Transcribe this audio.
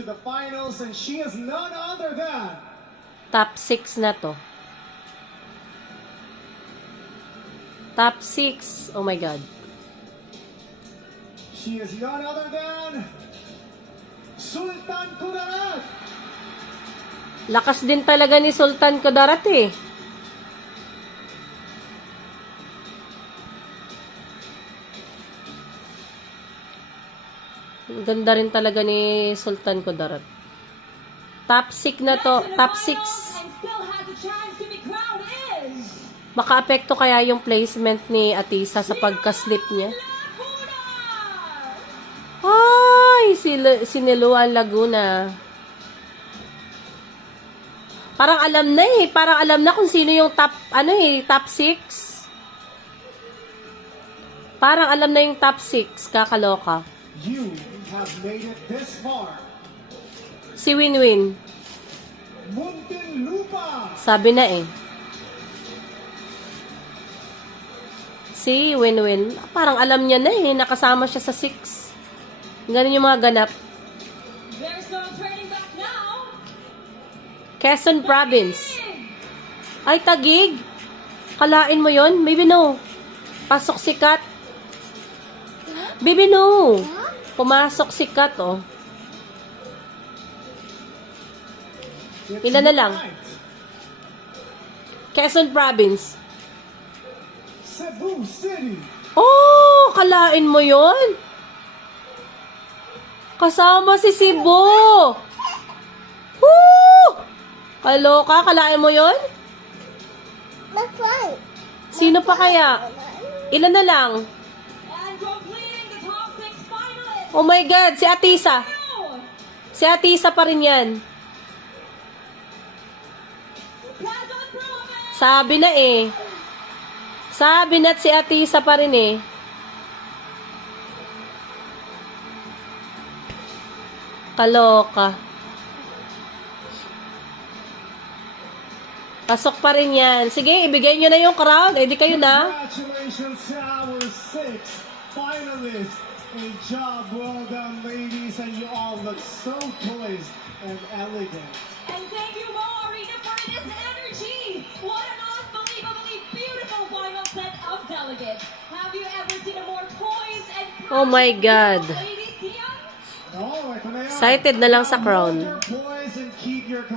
to the finals, and she is none other than Top 6 na to. Top 6. Oh my God. she is none other than Sultan Kudarat. Lakas din talaga ni Sultan Kudarat eh. Ang ganda rin talaga ni Sultan Kudarat. Top 6 na to. Top 6. Maka-apekto kaya yung placement ni Atisa sa pagka-slip niya? Ay! Siniluan Laguna. Parang alam na eh. Parang alam na kung sino yung top, top 6. Parang alam na yung top 6. Kakaloka. You have made it this far. Si Winwin. Muntinlupa. Sabi na eh. Si Winwin. Parang alam niya na eh. Nakasama siya sa 6. Ganun yung mga ganap. There's no turning back now. Quezon Province. Ay, Taguig. Kalain mo yon? Maybe no. Pasok si Kat. Baby no. Pumasok si Kat, oh. It's Ilan na lang? right. Quezon Province. Cebu City. Oh, kalain mo yon? Kasama si Cebu. Woo! Kaloka, kalain mo yon? That's right. Sino pa kaya? Ilan na lang? And completing the top 6 finalists. Oh my God, si Atisa. Si Atisa pa rin yan. Quezon Province. Sabi na eh. Sabi na't si Atisa pa rin eh. Kaloka. Pasok pa rin yan. Sige, ibigay nyo na yung crown. Eh, di kayo na. Congratulations to our 6 finalists. A job well done, ladies, and you all look so poised and elegant. And thank you, Mo Arena, for this energy. What an unbelievably beautiful final set of delegates. Have you ever seen a more poised and Oh my God. ladies, Tian? Oh, ito na yan. Excited na lang sa crown. Wonder